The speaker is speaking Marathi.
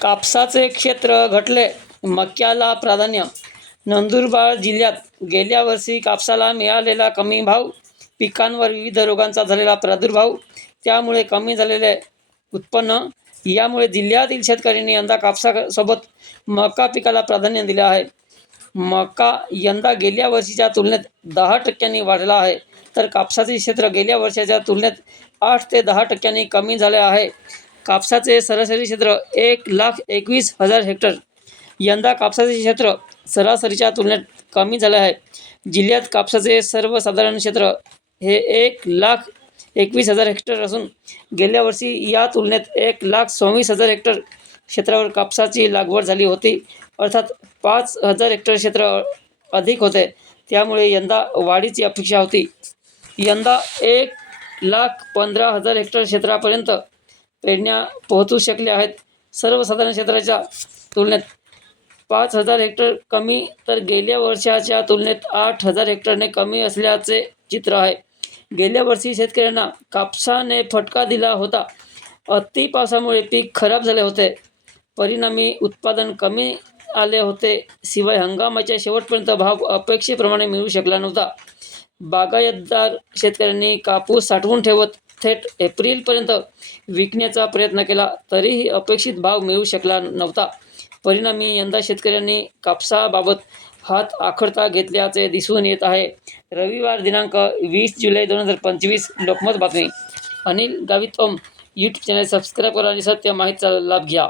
कापसाचे क्षेत्र घटले. मक्याला प्राधान्य. नंदुरबार जिल्ह्यात गेल्या वर्षी कापसाला मिळालेला कमी भाव पिकांवर विविध रोगांचा झालेला प्रादुर्भाव त्यामुळे कमी झालेले उत्पन्न यामुळे जिल्ह्यातील शेतकऱ्यांनी यंदा कापसासोबत मका पिकाला प्राधान्य दिले आहे. मका यंदा गेल्या वर्षीच्या तुलनेत दहा टक्क्यांनी वाढला आहे. तर कापसाचे क्षेत्र गेल्या वर्षाच्या तुलनेत आठ ते दहा टक्क्यांनी कमी झाले आहे. कापसाचे सरासरी क्षेत्र एक लाख एकवीस हजार हेक्टर. यंदा कापसाचे क्षेत्र सरासरीच्या तुलनेत कमी झालं आहे. जिल्ह्यात कापसाचे सर्वसाधारण क्षेत्र हे एक लाख एकवीस हजार हेक्टर असून गेल्या वर्षी या तुलनेत एक लाख सव्वीस हजार हेक्टर क्षेत्रावर कापसाची लागवड झाली होती. अर्थात पाच हजार हेक्टर क्षेत्र अधिक होते. त्यामुळे यंदा वाढीची अपेक्षा होती. यंदा एक लाख पंधरा हजार हेक्टर क्षेत्रापर्यंत पेरण्या पोहोचू शकल्या आहेत. सर्वसाधारण क्षेत्राच्या तुलनेत पाच हजार हेक्टर कमी तर गेल्या वर्षाच्या तुलनेत आठ हजार हेक्टरने कमी असल्याचे चित्र आहे. गेल्या वर्षी शेतकऱ्यांना कापसाने फटका दिला होता. अति पावसामुळे पीक खराब झाले होते. परिणामी उत्पादन कमी आले होते. शिवाय हंगामाच्या शेवटपर्यंत भाव अपेक्षेप्रमाणे मिळू शकला नव्हता. बागायतदार शेतकऱ्यांनी कापूस साठवून ठेवत थेट एप्रिलपर्यंत विकण्याचा प्रयत्न केला तरीही अपेक्षित भाव मिळू शकला नव्हता. परिणामी यंदा शेतकऱ्यांनी कापसाबाबत हात आखडता घेतल्याचे दिसून येत आहे. रविवार दिनांक वीस जुलै दोन हजार पंचवीस लोकमत बातमी. अनिल गावितम यूट्यूब चॅनल सबस्क्राईब करा आणि सत्य माहितीचा लाभ घ्या.